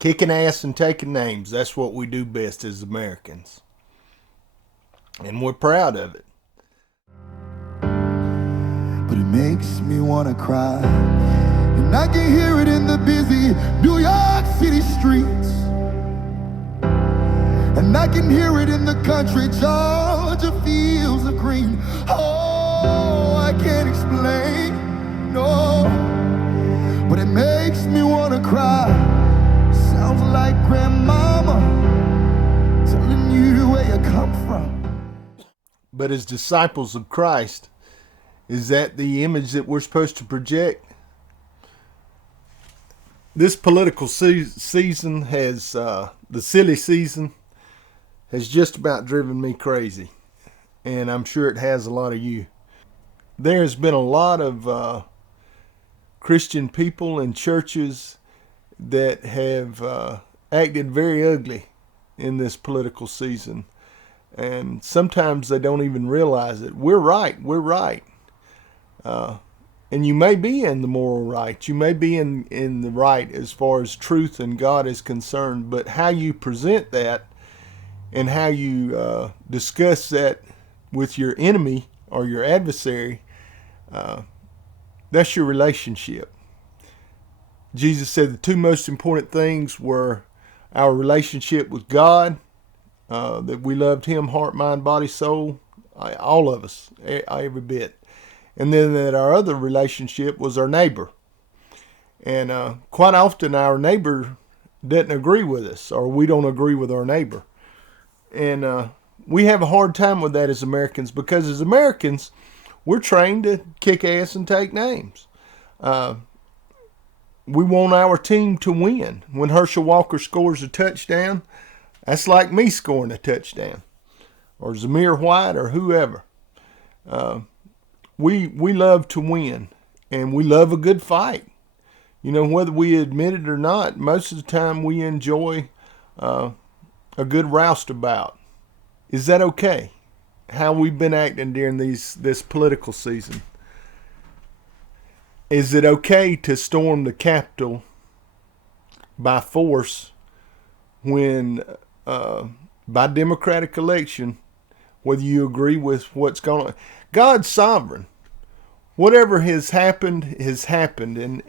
Kicking ass and taking names. That's what we do best as Americans. And we're proud of it. But it makes me want to cry. And I can hear it in the busy New York City streets. And I can hear it in the country Georgia fields of green. Oh, I can't explain, no. But it makes me want to cry. Sounds like grandmama telling you where you come from. But as disciples of Christ, is that the image that we're supposed to project? This political season has, the silly season, has just about driven me crazy. And I'm sure it has a lot of you. There's been a lot of Christian people and churches that have acted very ugly in this political season. And sometimes they don't even realize it. We're right. And you may be in the moral right. You may be in the right as far as truth and God is concerned. But how you present that and how you discuss that with your enemy or your adversary, that's your relationship. Jesus said the two most important things were our relationship with God, that we loved Him, heart, mind, body, soul, all of us, every bit. And then that our other relationship was our neighbor. And quite often our neighbor doesn't agree with us, or we don't agree with our neighbor. And we have a hard time with that as Americans, because as Americans, we're trained to kick ass and take names. We want our team to win. When Herschel Walker scores a touchdown, that's like me scoring a touchdown, or Zamir White, or whoever. We love to win, and we love a good fight. You know, whether we admit it or not, most of the time we enjoy a good roustabout. Is that okay? How we've been acting during this political season? Is it okay to storm the Capitol by force when, by democratic election, whether you agree with what's going on? God's sovereign. Whatever has happened, and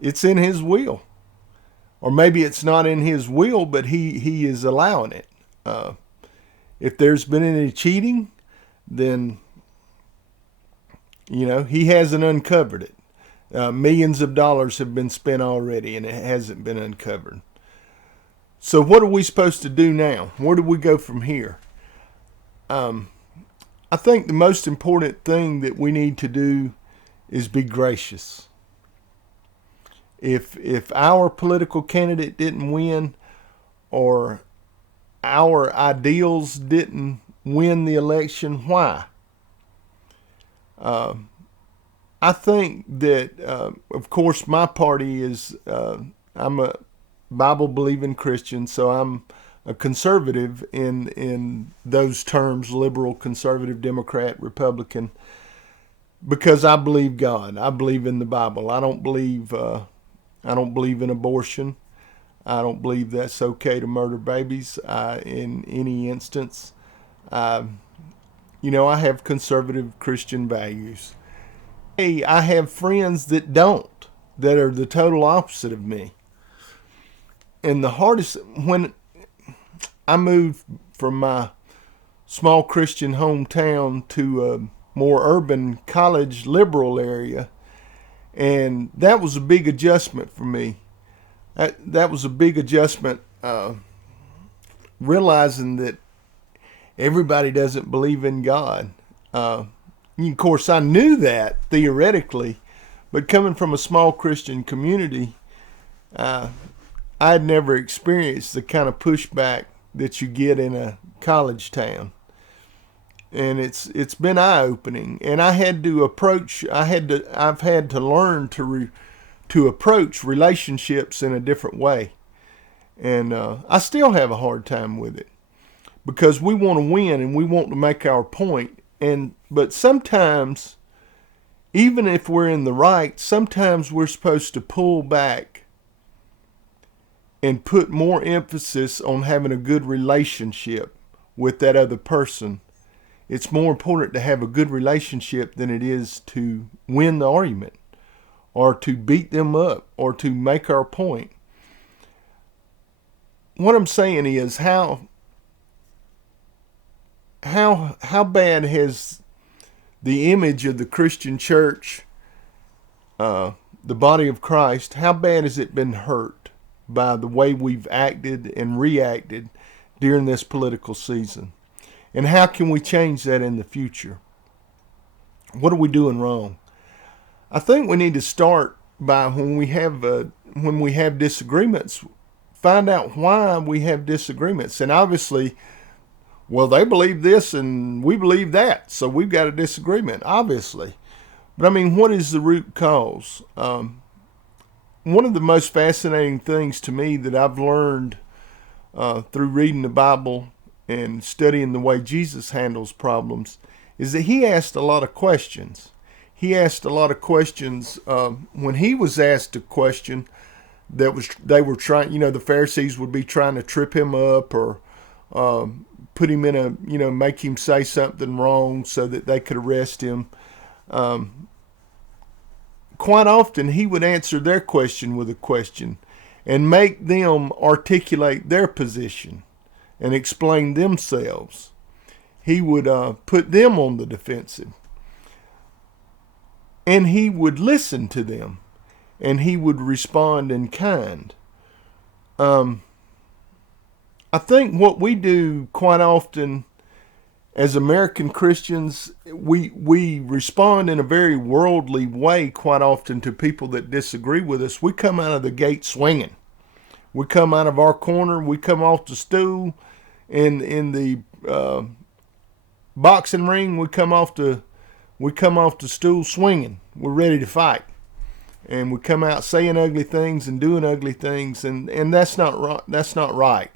it's in His will. Or maybe it's not in His will, but He is allowing it. If there's been any cheating, then, you know, He hasn't uncovered it. Millions of dollars have been spent already, and it hasn't been uncovered. So what are we supposed to do now? Where do we go from here? I think the most important thing that we need to do is be gracious. If our political candidate didn't win, or our ideals didn't win the election, why? I think that, of course, my party is, I'm a Bible-believing Christian, so I'm a conservative in those terms: liberal, conservative, Democrat, Republican, because I believe God. I believe in the Bible. I don't believe in abortion. I don't believe that's okay to murder babies in any instance. I have conservative Christian values. Hey, I have friends that don't, that are the total opposite of me. And the hardest, when I moved from my small Christian hometown to a more urban college liberal area, and that was a big adjustment for me. That was a big adjustment, realizing that everybody doesn't believe in God. Of course, I knew that theoretically, but coming from a small Christian community, I had never experienced the kind of pushback that you get in a college town. And it's been eye-opening. And I've had to learn to approach relationships in a different way. And I still have a hard time with it, because we want to win and we want to make our point. But sometimes, even if we're in the right, sometimes we're supposed to pull back and put more emphasis on having a good relationship with that other person. It's more important to have a good relationship than it is to win the argument or to beat them up or to make our point. What I'm saying is how bad has the image of the Christian church, the body of Christ, how bad has it been hurt by the way we've acted and reacted during this political season? And how can we change that in the future? What are we doing wrong? I think we need to start by when we have disagreements, find out why we have disagreements. And obviously, well, they believe this and we believe that, so we've got a disagreement, obviously. But I mean, what is the root cause? One of the most fascinating things to me that I've learned through reading the Bible and studying the way Jesus handles problems is that he asked a lot of questions. He asked a lot of questions. When he was asked a question they were trying, the Pharisees would be trying to trip him up or put him in a, make him say something wrong so that they could arrest him. Quite often he would answer their question with a question and make them articulate their position and explain themselves. He would put them on the defensive. And he would listen to them. And he would respond in kind. I think what we do quite often as American Christians, we respond in a very worldly way quite often to people that disagree with us. We come out of the gate swinging. We come out of our corner. We come off the stool. In the boxing ring, we come off the stool swinging. We're ready to fight, and we come out saying ugly things and doing ugly things, and that's not right. That's not right.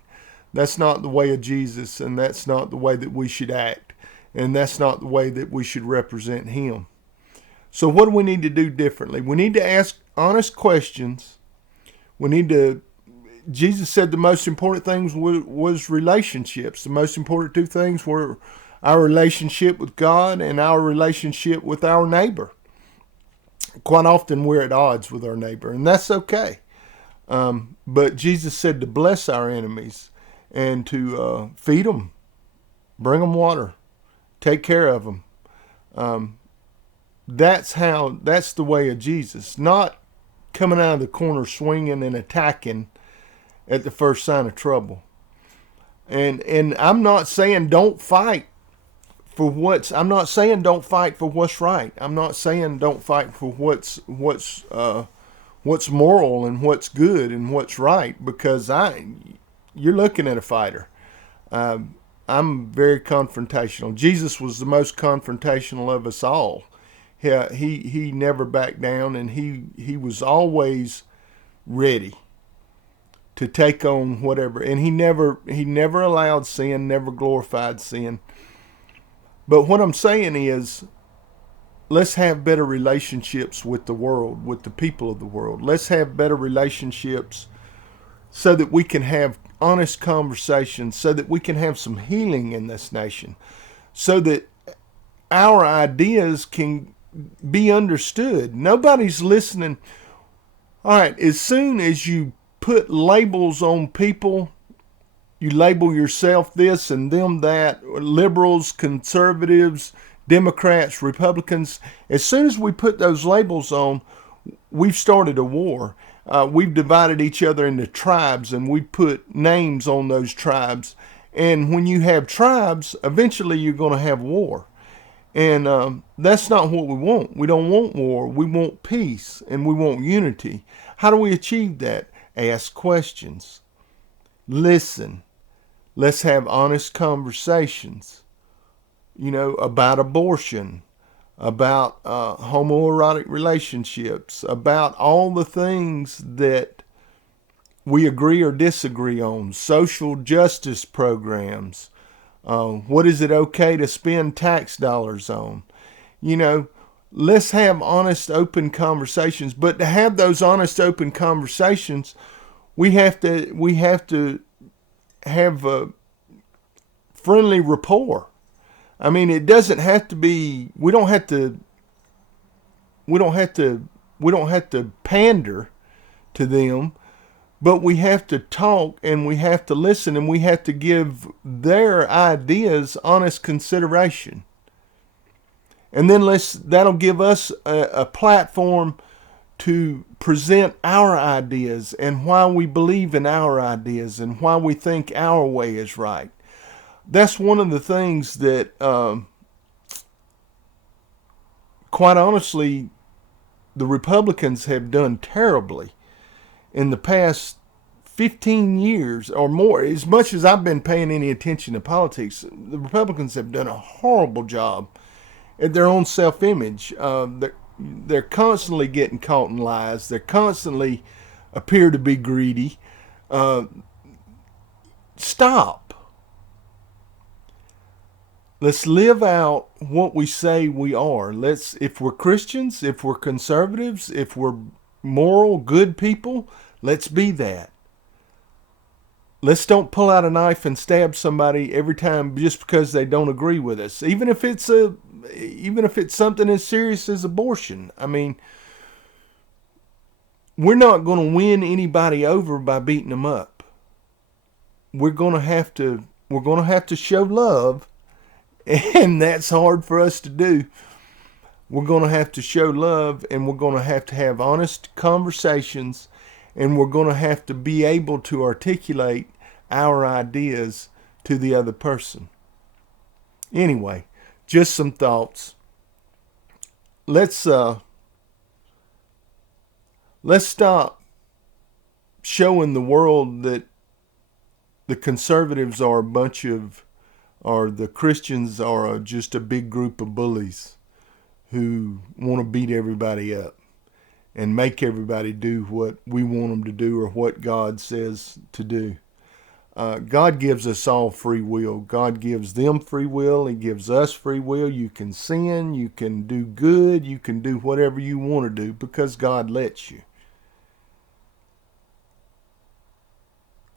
That's not the way of Jesus, and that's not the way that we should act, and that's not the way that we should represent Him. So what do we need to do differently? We need to ask honest questions. Jesus said the most important things was relationships. The most important two things were our relationship with God and our relationship with our neighbor. Quite often we're at odds with our neighbor, and that's okay. But Jesus said to bless our enemies and to feed them, bring them water, take care of them. That's the way of Jesus, not coming out of the corner swinging and attacking at the first sign of trouble. And I'm not saying don't fight for what's right. I'm not saying don't fight for what's moral and what's good and what's right, because you're looking at a fighter. I'm very confrontational. Jesus was the most confrontational of us all. He never backed down, and he was always ready to take on whatever. And he never allowed sin, never glorified sin. But what I'm saying is, let's have better relationships with the world, with the people of the world. Let's have better relationships so that we can have honest conversations, so that we can have some healing in this nation, so that our ideas can be understood. Nobody's listening. All right, as soon as you put labels on people, you label yourself this and them that, liberals, conservatives, Democrats, Republicans. As soon as we put those labels on, we've started a war. We've divided each other into tribes, and we put names on those tribes. And when you have tribes, eventually you're going to have war. And that's not what we want. We don't want war. We want peace, and we want unity. How do we achieve that? Ask questions. Listen. Let's have honest conversations, about abortion, about homoerotic relationships, about all the things that we agree or disagree on, social justice programs. What is it okay to spend tax dollars on? Let's have honest, open conversations. But to have those honest, open conversations, We have to have a friendly rapport. I mean, it doesn't have to be. We don't have to. We don't have to. We don't have to pander to them, but we have to talk and we have to listen and we have to give their ideas honest consideration. And then that'll give us a platform to present our ideas and why we believe in our ideas and why we think our way is right. That's one of the things that, quite honestly, the Republicans have done terribly in the past 15 years or more. As much as I've been paying any attention to politics, the Republicans have done a horrible job at their own self-image. They're constantly getting caught in lies. They constantly appear to be greedy. Stop. Let's live out what we say we are. If we're Christians, if we're conservatives, if we're moral, good people, let's be that. Let's don't pull out a knife and stab somebody every time just because they don't agree with us. Even if it's something as serious as abortion. I mean, we're not going to win anybody over by beating them up. We're going to have to show love. And that's hard for us to do. We're going to have to show love, and we're going to have honest conversations, and we're going to have to be able to articulate our ideas to the other person. Anyway, just some thoughts. Let's stop showing the world that the conservatives are or the Christians are just a big group of bullies who want to beat everybody up and make everybody do what we want them to do or what God says to do. God gives us all free will. God gives them free will. He gives us free will. You can sin. You can do good. You can do whatever you want to do because God lets you.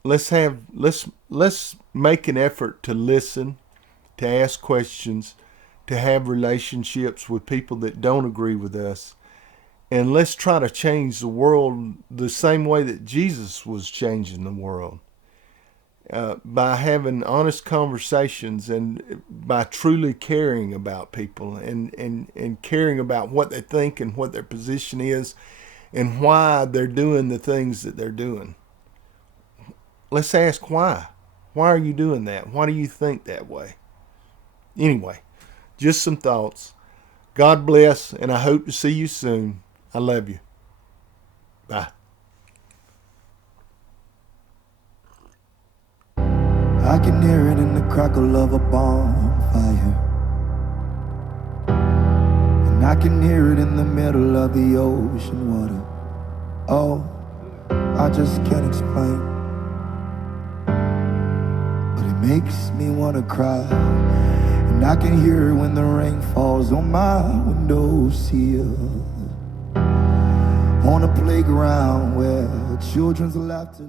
Let's make an effort to listen, to ask questions, to have relationships with people that don't agree with us. And let's try to change the world the same way that Jesus was changing the world. By having honest conversations and by truly caring about people and caring about what they think and what their position is and why they're doing the things that they're doing. Let's ask why. Why are you doing that? Why do you think that way? Anyway, just some thoughts. God bless, and I hope to see you soon. I love you. Bye. I can hear it in the crackle of a bonfire, and I can hear it in the middle of the ocean water. Oh, I just can't explain, but it makes me want to cry. And I can hear it when the rain falls on my windowsill, on a playground where children's laughter